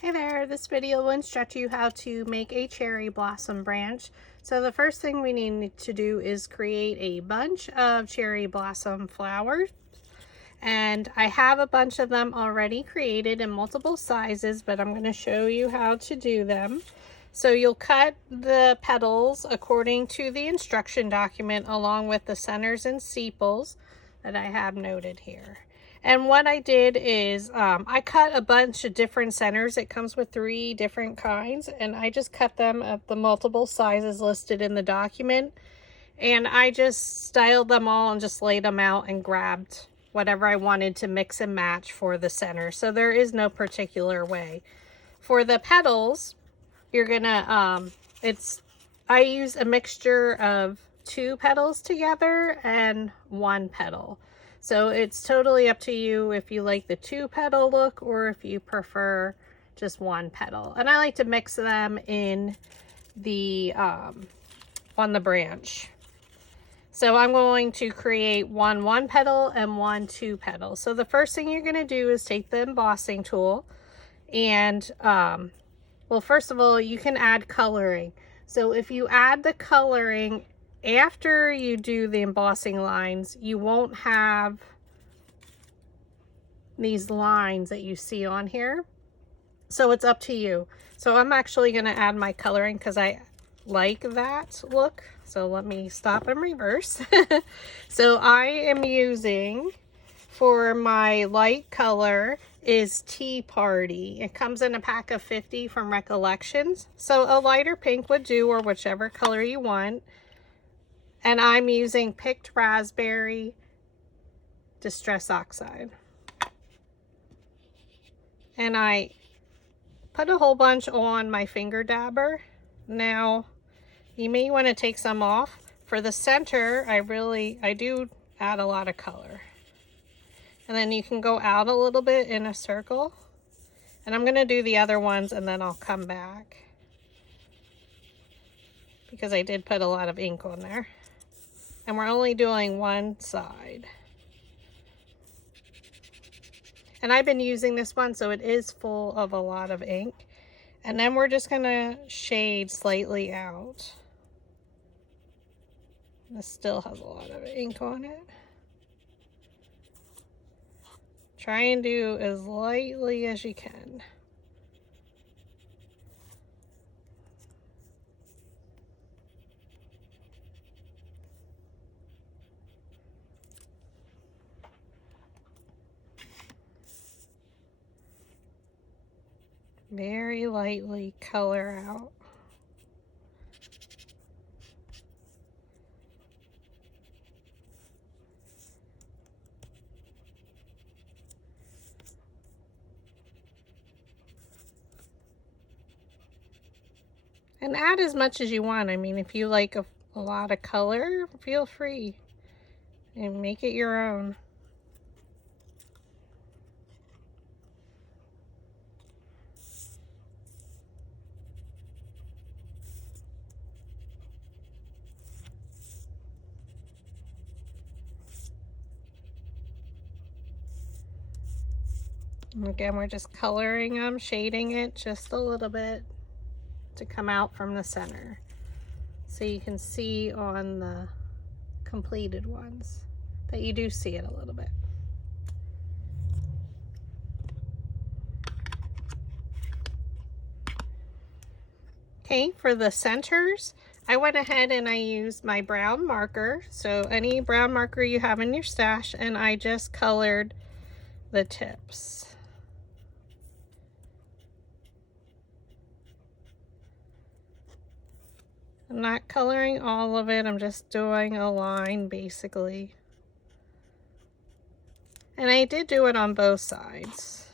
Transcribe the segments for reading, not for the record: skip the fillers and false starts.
Hey there, this video will instruct you how to make a cherry blossom branch. So the first thing we need to do is create a bunch of cherry blossom flowers. And I have a bunch of them already created in multiple sizes, but I'm going to show you how to do them. So you'll cut the petals according to the instruction document along with the centers and sepals that I have noted here. And what I did is I cut a bunch of different centers. It comes with 3 different kinds, and I just cut them at the multiple sizes listed in the document. And I just styled them all and just laid them out and grabbed whatever I wanted to mix and match for the center. So there is no particular way. For the petals, you're gonna, I use a mixture of 2 petals together and 1 petal. So it's totally up to you if you like the 2 petal look or if you prefer just 1 petal. And I like to mix them in the, on the branch. So I'm going to create 1 petal and 1 2 petal. So the first thing you're gonna do is take the embossing tool and, well, first of all, you can add coloring. So if you add the coloring after you do the embossing lines, you won't have these lines that you see on here. So it's up to you. So I'm actually going to add my coloring because I like that look. So let me stop and reverse. So I am using, for my light color, is Tea Party. It comes in a pack of 50 from Recollections. So a lighter pink would do, or whichever color you want. And I'm using Picked Raspberry Distress Oxide. And I put a whole bunch on my finger dabber. Now, you may want to take some off. For the center, I do add a lot of color. And then you can go out a little bit in a circle. And I'm going to do the other ones and then I'll come back, because I did put a lot of ink on there. And we're only doing one side. And I've been using this one, so it is full of a lot of ink. And then we're just going to shade slightly out. This still has a lot of ink on it. Try and do as lightly as you can. Very lightly color out. And add as much as you want. I mean, if you like a lot of color, feel free and make it your own. Again, we're just coloring them, shading it just a little bit to come out from the center. So you can see on the completed ones that you do see it a little bit. Okay, for the centers, I went ahead and I used my brown marker. So any brown marker you have in your stash, and I just colored the tips. I'm not coloring all of it, I'm just doing a line basically. And I did do it on both sides.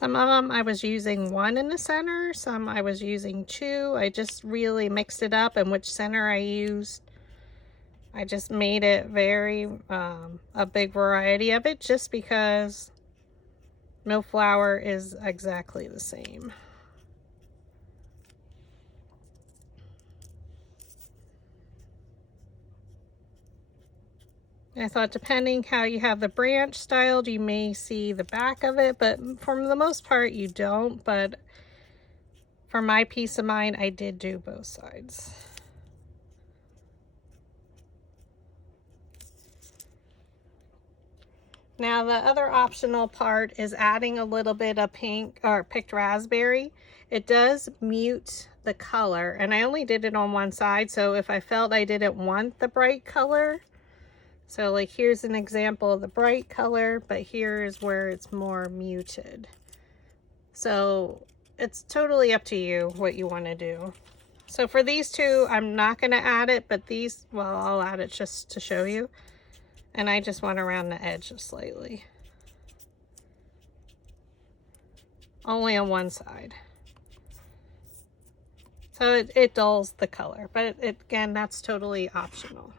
Some of them I was using 1 in the center, some I was using 2. I just really mixed it up, and which center I used I just made it very, a big variety of it just because no flower is exactly the same. I thought depending how you have the branch styled, you may see the back of it, but for the most part you don't. But for my peace of mind, I did do both sides. Now the other optional part is adding a little bit of pink or picked raspberry. It does mute the color, and I only did it on one side, so if I felt I didn't want the bright color, so like here's an example of the bright color, but here's where it's more muted. So it's totally up to you what you want to do. So for these two, I'm not going to add it, but these, well, I'll add it just to show you. And I just went around the edge slightly. Only on one side. So it dulls the color, but again, that's totally optional.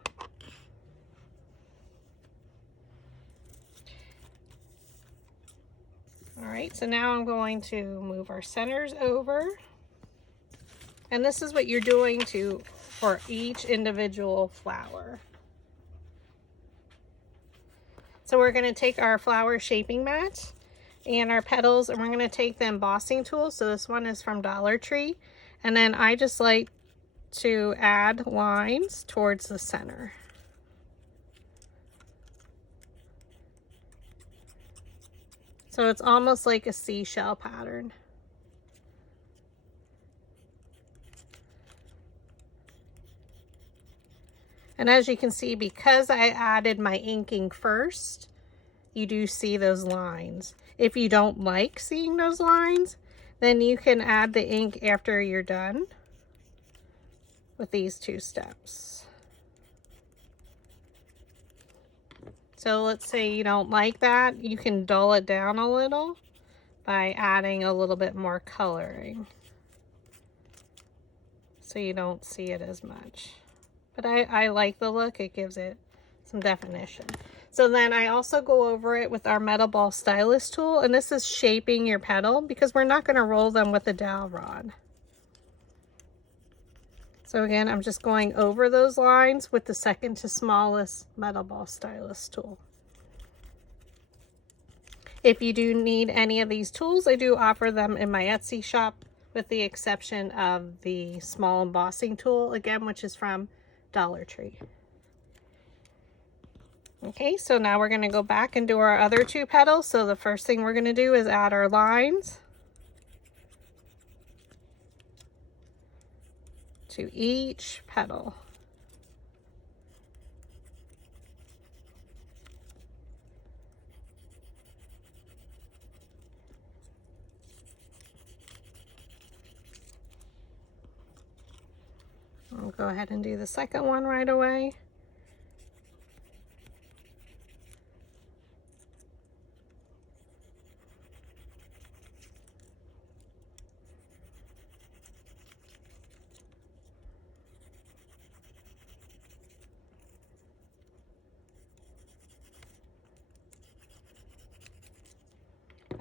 All right, so now I'm going to move our centers over. And this is what you're doing for each individual flower. So we're going to take our flower shaping mat and our petals, and we're going to take the embossing tool. So this one is from Dollar Tree. And then I just like to add lines towards the center. So it's almost like a seashell pattern. And as you can see, because I added my inking first, you do see those lines. If you don't like seeing those lines, then you can add the ink after you're done with these two steps. So let's say you don't like that, you can dull it down a little by adding a little bit more coloring, so you don't see it as much. But I like the look, it gives it some definition. So then I also go over it with our metal ball stylus tool, and this is shaping your petal because we're not going to roll them with a dowel rod. So again, I'm just going over those lines with the second to smallest metal ball stylus tool. If you do need any of these tools, I do offer them in my Etsy shop, with the exception of the small embossing tool, again, which is from Dollar Tree. Okay, so now we're going to go back and do our other two petals. So the first thing we're going to do is add our lines to each petal. I'll go ahead and do the second one right away.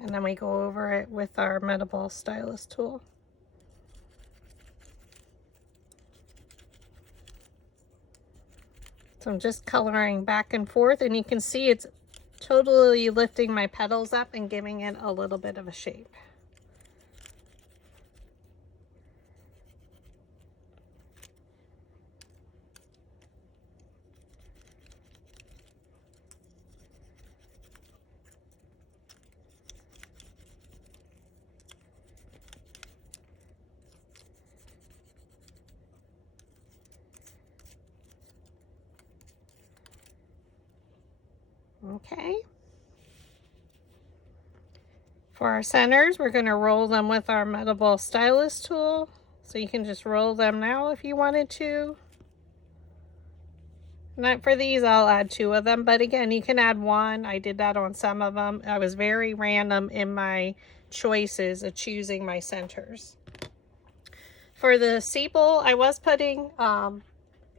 And then we go over it with our metal ball stylus tool. So I'm just coloring back and forth, and you can see it's totally lifting my petals up and giving it a little bit of a shape. Okay. For our centers, we're going to roll them with our metal ball stylus tool. So you can just roll them now if you wanted to. Not for these, I'll add 2 of them, but again, you can add 1. I did that on some of them. I was very random in my choices of choosing my centers. For the sepal, I was putting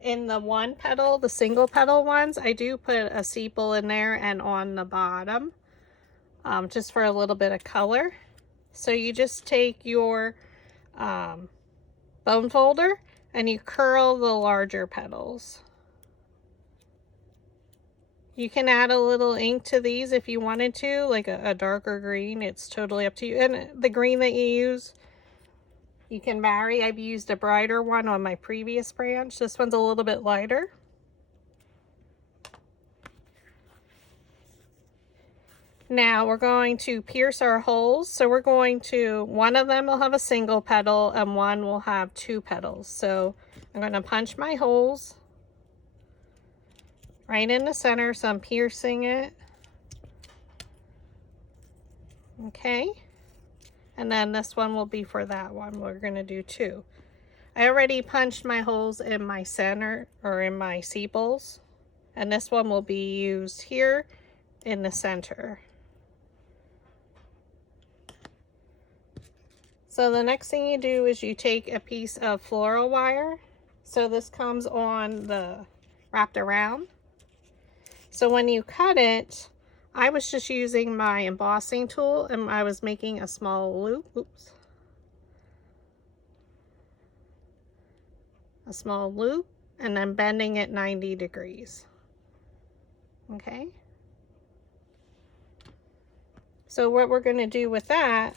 In the one petal, the single petal ones, I do put a sepal in there and on the bottom, just for a little bit of color. So you just take your bone folder and you curl the larger petals. You can add a little ink to these if you wanted to, like a darker green. It's totally up to you. And the green that you use, you can vary. I've used a brighter one on my previous branch. This one's a little bit lighter. Now we're going to pierce our holes. So we're going to, one of them will have a single petal and one will have 2 petals. So I'm going to punch my holes right in the center, so I'm piercing it. Okay. And then this one will be for that one. We're going to do 2. I already punched my holes in my center, or in my sepals. And this one will be used here in the center. So the next thing you do is you take a piece of floral wire. So this comes on the wrapped around. So when you cut it, I was just using my embossing tool and I was making a small loop. Oops. A small loop and then bending it 90 degrees. Okay. So what we're going to do with that,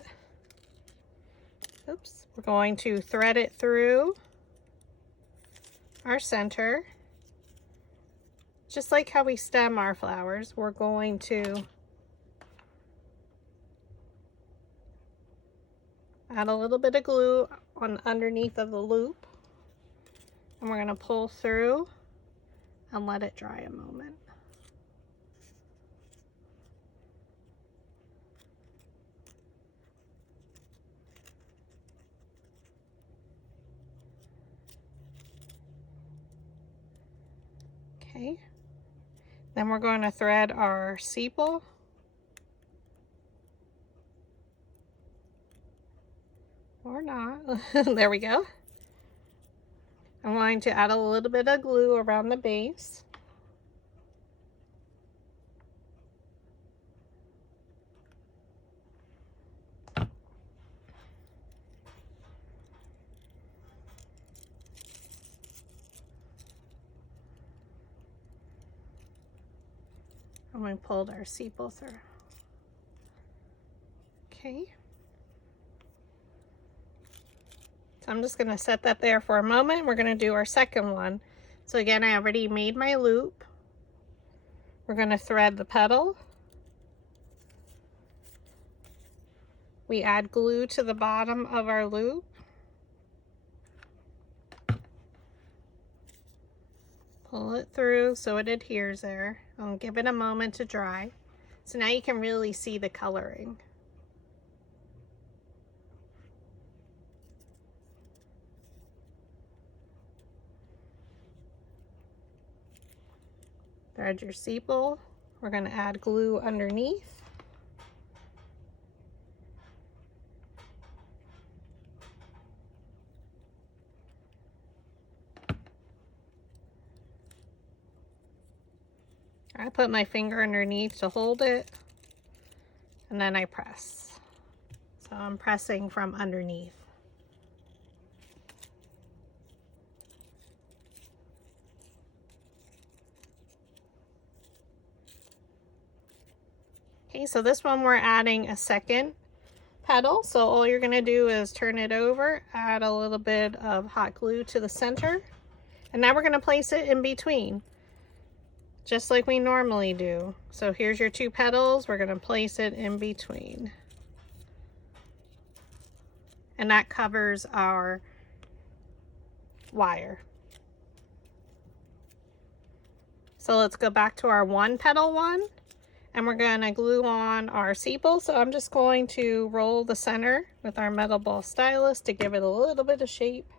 oops, we're going to thread it through our center. Just like how we stem our flowers, we're going to add a little bit of glue on underneath of the loop. And we're going to pull through and let it dry a moment. Okay. Then we're going to thread our sepal. Or not. There we go. I'm going to add a little bit of glue around the base. And we pulled our sepal through. Okay. So I'm just going to set that there for a moment. We're going to do our second one. So again, I already made my loop. We're going to thread the petal. We add glue to the bottom of our loop. Pull it through so it adheres there. I'll give it a moment to dry. So now you can really see the coloring. Thread your sepal. We're going to add glue underneath. I put my finger underneath to hold it, and then I press. So I'm pressing from underneath. Okay, so this one we're adding a second petal. So all you're going to do is turn it over, add a little bit of hot glue to the center, and now we're going to place it in between, just like we normally do. So here's your 2 petals. We're going to place it in between. And that covers our wire. So let's go back to our 1 petal one. And we're going to glue on our sepal. So I'm just going to roll the center with our metal ball stylus to give it a little bit of shape.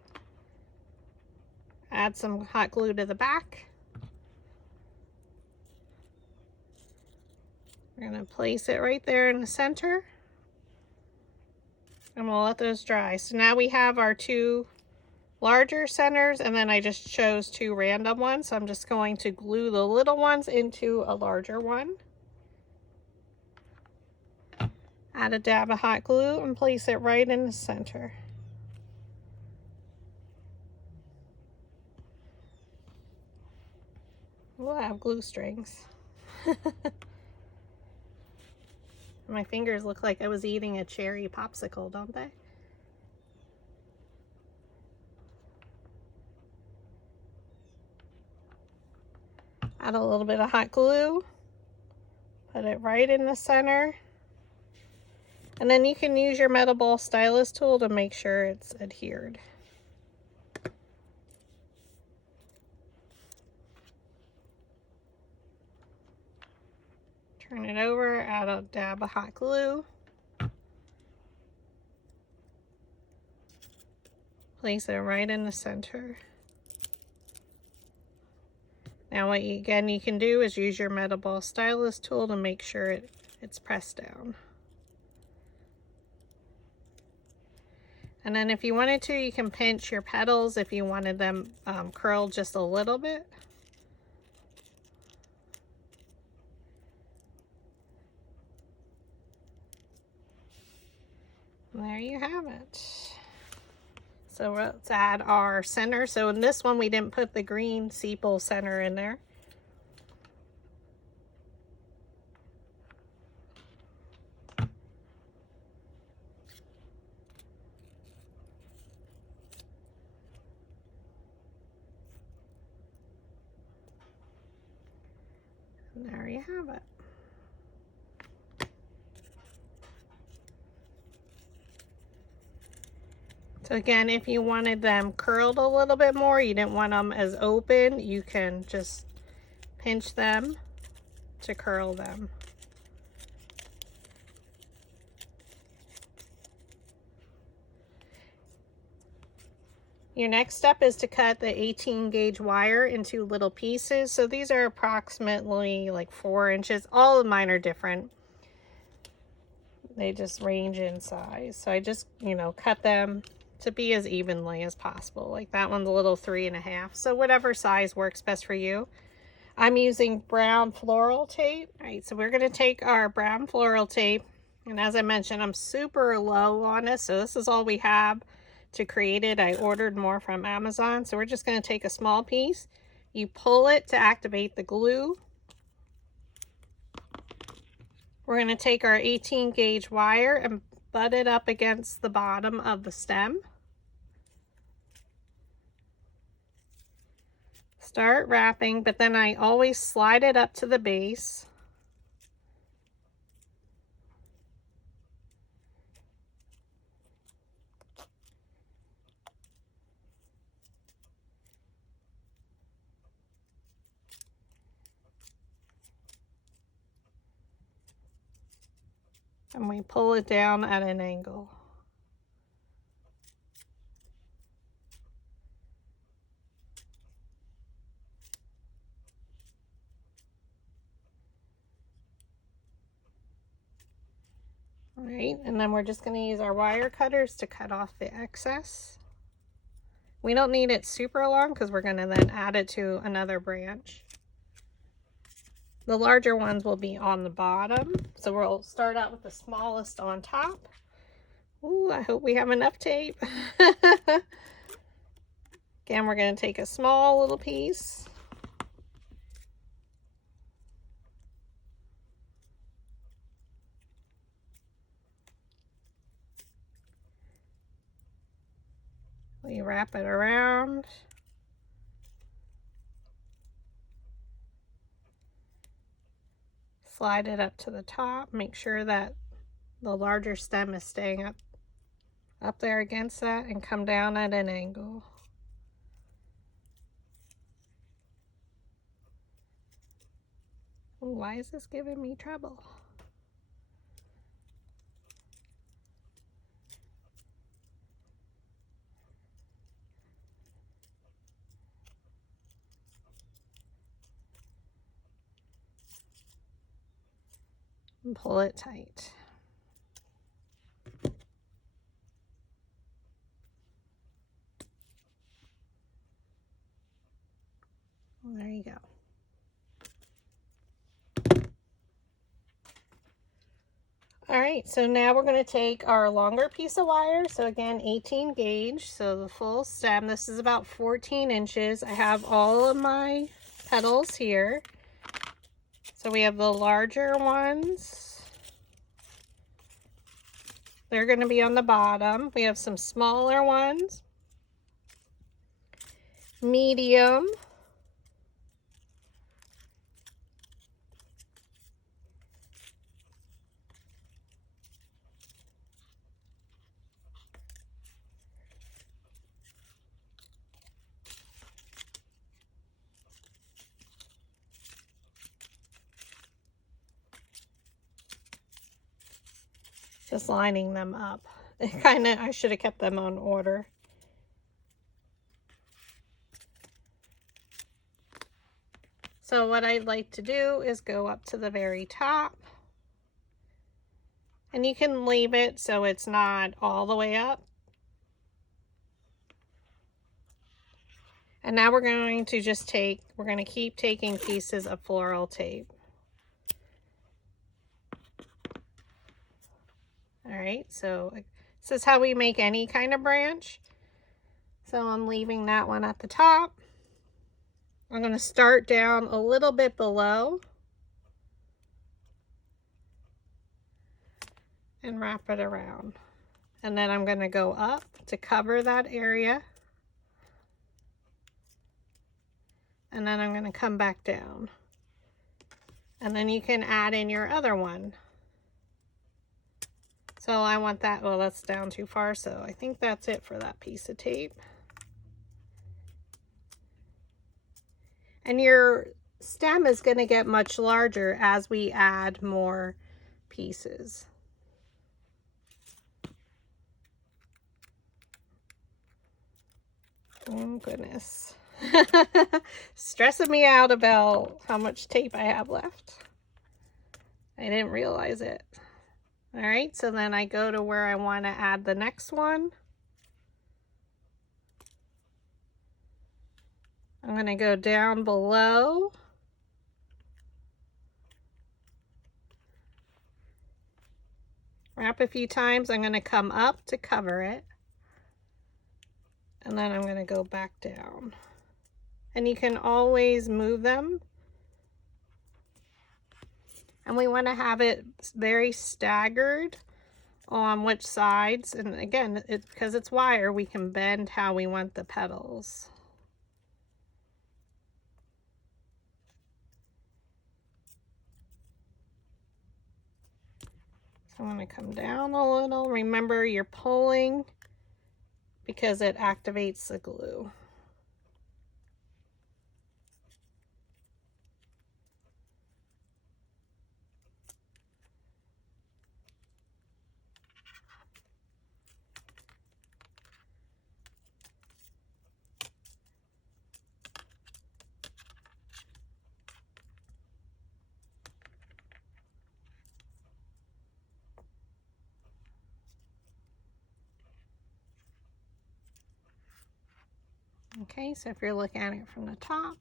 Add some hot glue to the back. We're going to place it right there in the center. And we'll let those dry. So now we have our 2 larger centers, and then I just chose 2 random ones. So I'm just going to glue the little ones into a larger one. Add a dab of hot glue and place it right in the center. We'll have glue strings. My fingers look like I was eating a cherry popsicle, don't they? Add a little bit of hot glue. Put it right in the center. And then you can use your metal ball stylus tool to make sure it's adhered. Turn it over, add a dab of hot glue. Place it right in the center. Now what you can do is use your metal ball stylus tool to make sure it's pressed down. And then if you wanted to, you can pinch your petals if you wanted them curled just a little bit. And there you have it. So let's add our center. So in this one, we didn't put the green sepal center in there. And there you have it. So again, if you wanted them curled a little bit more, you didn't want them as open, you can just pinch them to curl them. Your next step is to cut the 18 gauge wire into little pieces. So these are approximately like 4 inches. All of mine are different. They just range in size. So I just, cut them to be as evenly as possible. Like that one's a little 3.5. So whatever size works best for you. I'm using brown floral tape. All right, so we're gonna take our brown floral tape. And as I mentioned, I'm super low on this. So this is all we have to create it. I ordered more from Amazon. So we're just gonna take a small piece. You pull it to activate the glue. We're gonna take our 18 gauge wire and butt it up against the bottom of the stem. Start wrapping, but then I always slide it up to the base. And we pull it down at an angle. All right, and then we're just going to use our wire cutters to cut off the excess. We don't need it super long because we're going to then add it to another branch. The larger ones will be on the bottom. So we'll start out with the smallest on top. Ooh, I hope we have enough tape. Again, we're going to take a small little piece. We wrap it around. Slide it up to the top. Make sure that the larger stem is staying up there against that, and come down at an angle. Ooh, why is this giving me trouble? And pull it tight. All right, so now we're going to take our longer piece of wire. So again, 18 gauge, so the full stem. This is about 14 inches. I have all of my petals here. So we have the larger ones. They're going to be on the bottom. We have some smaller ones. Medium. Just lining them up. I should have kept them on order. So what I'd like to do is go up to the very top. And you can leave it so it's not all the way up. And now we're going to keep taking pieces of floral tape. All right, so this is how we make any kind of branch. So I'm leaving that one at the top. I'm going to start down a little bit below and wrap it around. And then I'm going to go up to cover that area. And then I'm going to come back down. And then you can add in your other one. So I want that, well, that's down too far, so I think that's it for that piece of tape. And your stem is going to get much larger as we add more pieces. Oh goodness. Stressing me out about how much tape I have left. I didn't realize it. All right, so then I go to where I want to add the next one. I'm going to go down below. Wrap a few times. I'm going to come up to cover it. And then I'm going to go back down. And you can always move them. And we want to have it very staggered on which sides. And again, because it's wire, we can bend how we want the petals. So I'm going to come down a little. Remember, you're pulling because it activates the glue. Okay, so if you're looking at it from the top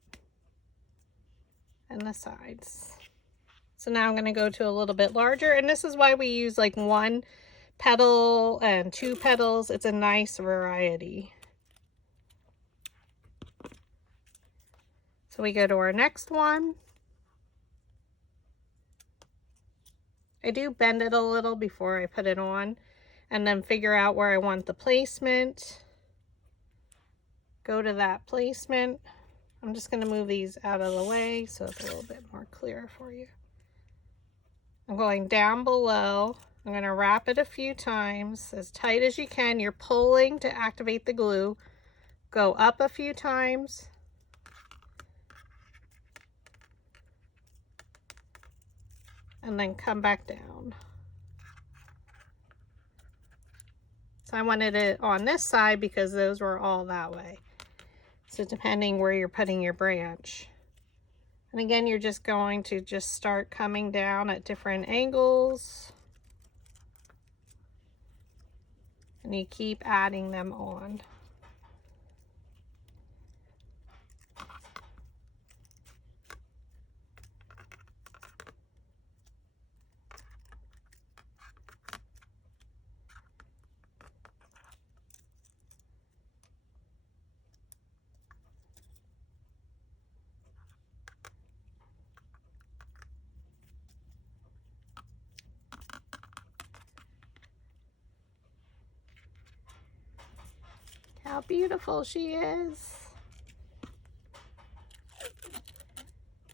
and the sides. So now I'm going to go to a little bit larger, and this is why we use like 1 petal and 2 petals. It's a nice variety. So we go to our next one. I do bend it a little before I put it on, and then figure out where I want the placement. Go to that placement. I'm just going to move these out of the way so it's a little bit more clear for you. I'm going down below. I'm going to wrap it a few times as tight as you can. You're pulling to activate the glue. Go up a few times. And then come back down. So I wanted it on this side because those were all that way. So depending where you're putting your branch. And again, you're just going to just start coming down at different angles. And you keep adding them on. how beautiful she is.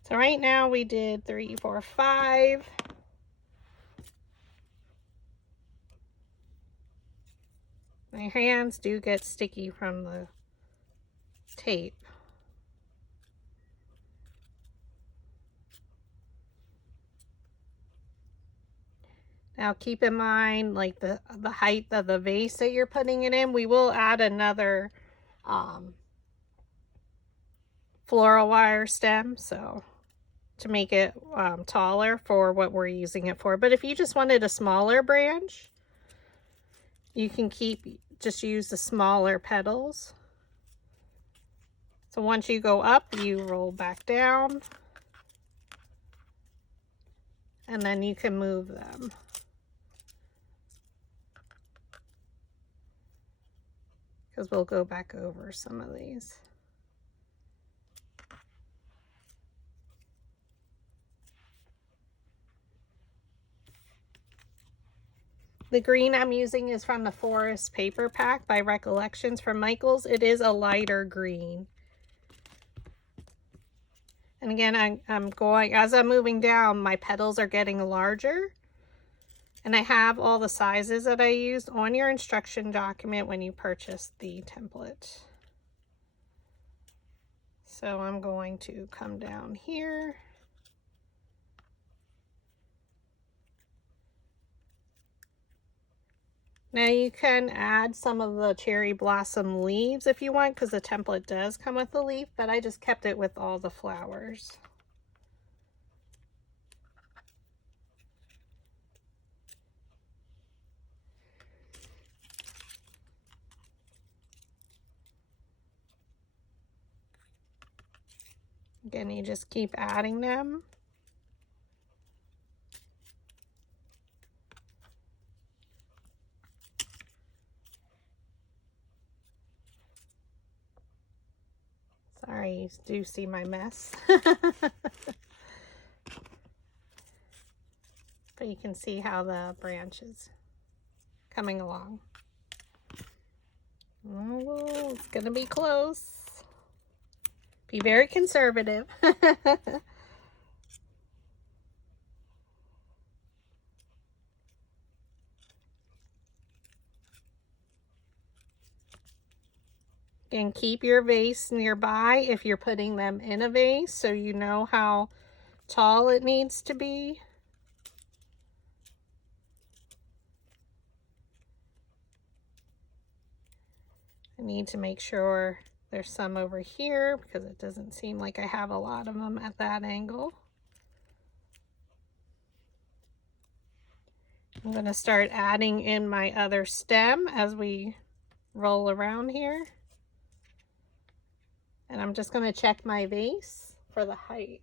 So right now we did 3, 4, 5. My hands do get sticky from the tape. Now keep in mind, like the height of the vase that you're putting it in. We will add another floral wire stem, so to make it taller for what we're using it for. But if you just wanted a smaller branch, you can just use the smaller petals. So once you go up, you roll back down, and then you can move them. Because we'll go back over some of these. The green I'm using is from the Forest Paper Pack by Recollections from Michaels. It is a lighter green. And again, I'm going, as I'm moving down, my petals are getting larger. And I have all the sizes that I used on your instruction document when you purchase the template. So I'm going to come down here. Now you can add some of the cherry blossom leaves if you want, because the template does come with a leaf, but I just kept it with all the flowers. Again, you just keep adding them. Sorry, you do see my mess. But you can see how the branch is coming along. Oh, it's gonna be close. Be very conservative. And keep your vase nearby if you're putting them in a vase, so you know how tall it needs to be. I need to make sure there's some over here because it doesn't seem like I have a lot of them at that angle. I'm going to start adding in my other stem as we roll around here. And I'm just going to check my vase for the height.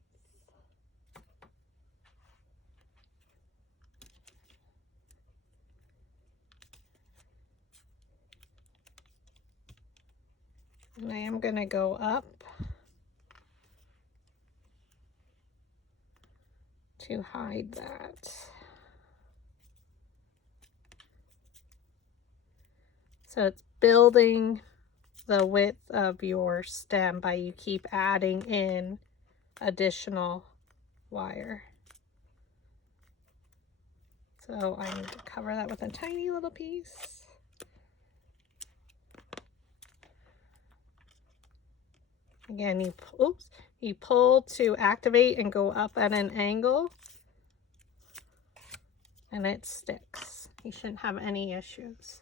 And I am going to go up to hide that. So it's building the width of your stem by you keep adding in additional wire. So I need to cover that with a tiny little piece. Again, you pull to activate and go up at an angle, and it sticks. You shouldn't have any issues.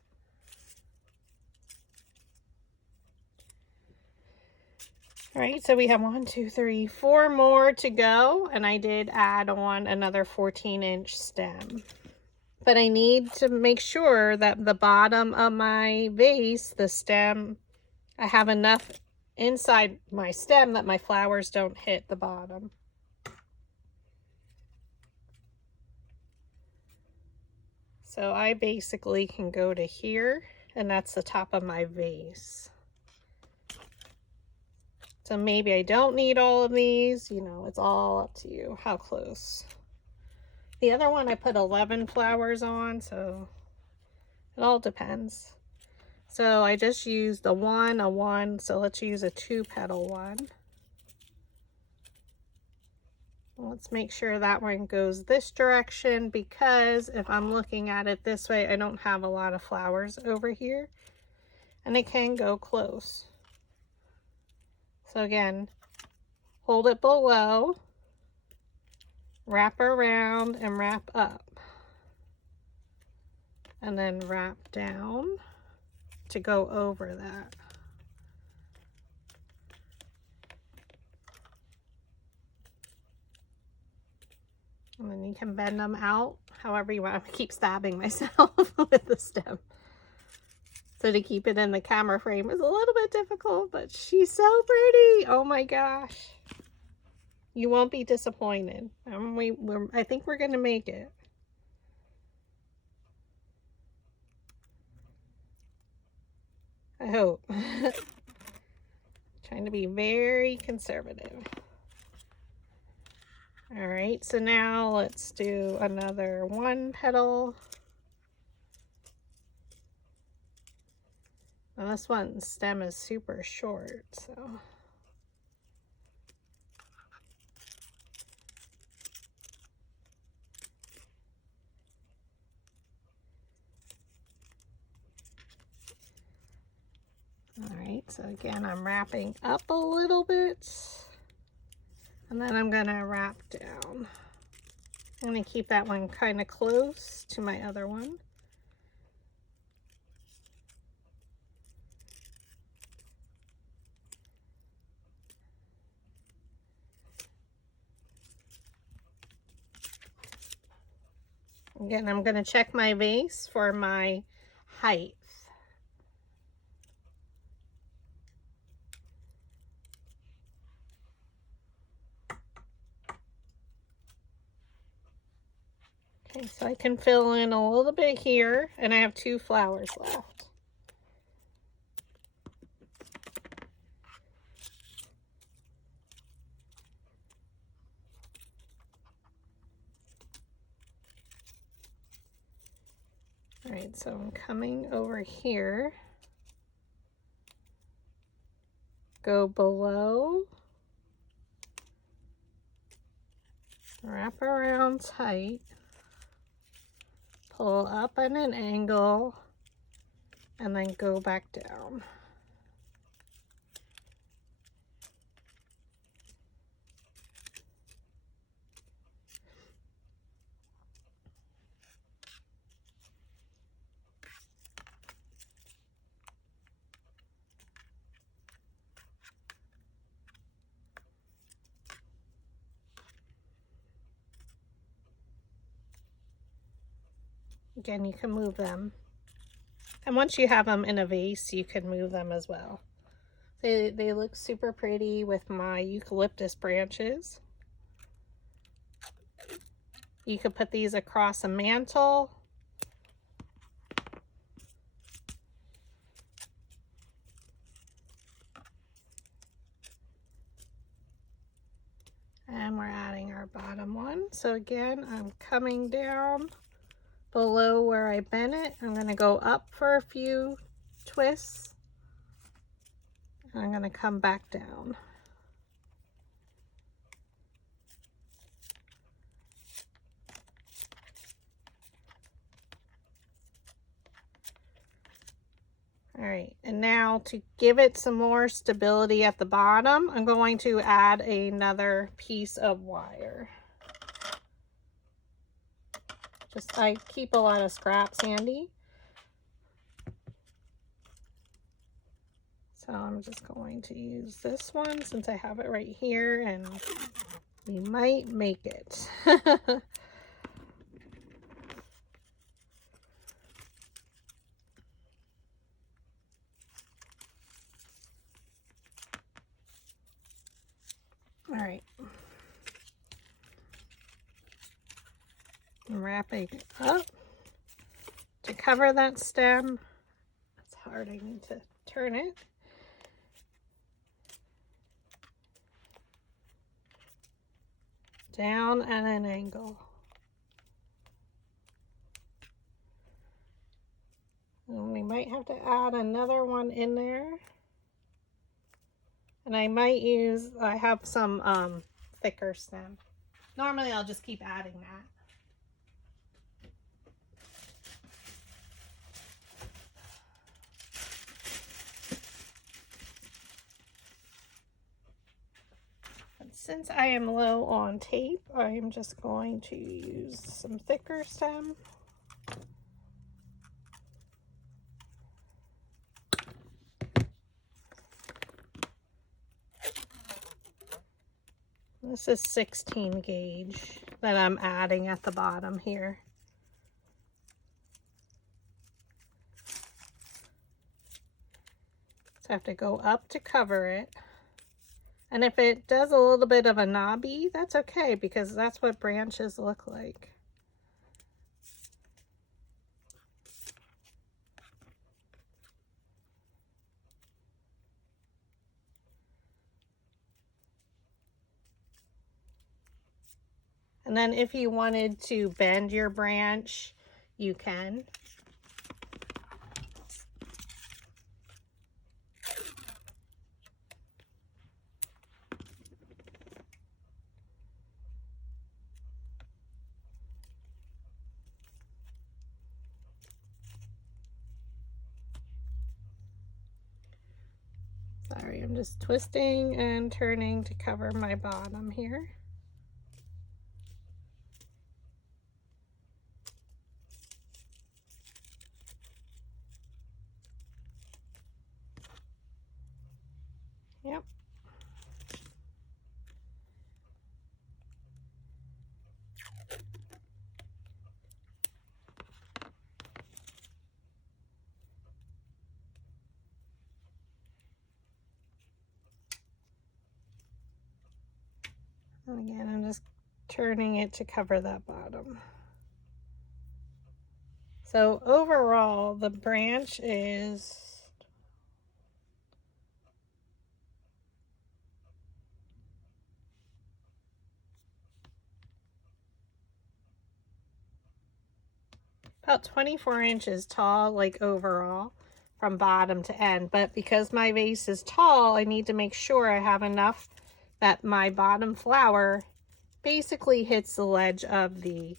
All right, so we have 1, 2, 3, 4 more to go, and I did add on another 14-inch stem. But I need to make sure that the bottom of my vase, the stem, I have enough inside my stem that my flowers don't hit the bottom. So I basically can go to here, and that's the top of my vase. So maybe I don't need all of these, you know, it's all up to you how close. The other one I put 11 flowers on, so it all depends. So I just used a one, so let's use a 2-petal one. Let's make sure that one goes this direction, because if I'm looking at it this way, I don't have a lot of flowers over here, and it can go close. So again, hold it below, wrap around and wrap up, and then wrap down to go over that. And then you can bend them out however you want. I keep stabbing myself with the stem. So to keep it in the camera frame is a little bit difficult, but she's so pretty. Oh my gosh. You won't be disappointed. I think we're going to make it. I hope. Trying to be very conservative. All right, so now let's do another 1 petal. And this one's stem is super short, so. All right, so again, I'm wrapping up a little bit, and then I'm gonna wrap down. I'm gonna keep that one kind of close to my other one. Again, I'm gonna check my vase for my height. Okay, so I can fill in a little bit here, and I have 2 flowers left. All right, so I'm coming over here, go below, wrap around tight, pull up at an angle, and then go back down. Again, you can move them. And once you have them in a vase, you can move them as well. They look super pretty with my eucalyptus branches. You could put these across a mantle. And we're adding our bottom one. So again, I'm coming down below where I bent it. I'm going to go up for a few twists. And I'm going to come back down. All right, and now to give it some more stability at the bottom, I'm going to add another piece of wire. I keep a lot of scraps handy. So I'm just going to use this one since I have it right here, and we might make it. All right. I'm wrapping up to cover that stem. It's hard, I need to turn it. Down at an angle. And we might might have to add another one in there. And I might use, I have some thicker stem. Normally I'll just keep adding that. Since I am low on tape, I am just going to use some thicker stem. This is 16 gauge that I'm adding at the bottom here. So I have to go up to cover it. And if it does a little bit of a knobby, that's okay, because that's what branches look like. And then if you wanted to bend your branch, you can. Sorry, I'm just twisting and turning to cover my bottom here. Yep. And again, I'm just turning it to cover that bottom. So overall, the branch is about 24 inches tall, like overall, from bottom to end. But because my vase is tall, I need to make sure I have enough that my bottom flower basically hits the ledge of the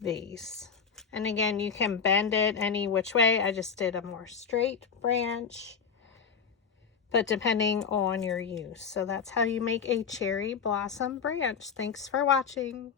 vase. And again, you can bend it any which way. I just did a more straight branch, but depending on your use. So that's how you make a cherry blossom branch. Thanks for watching.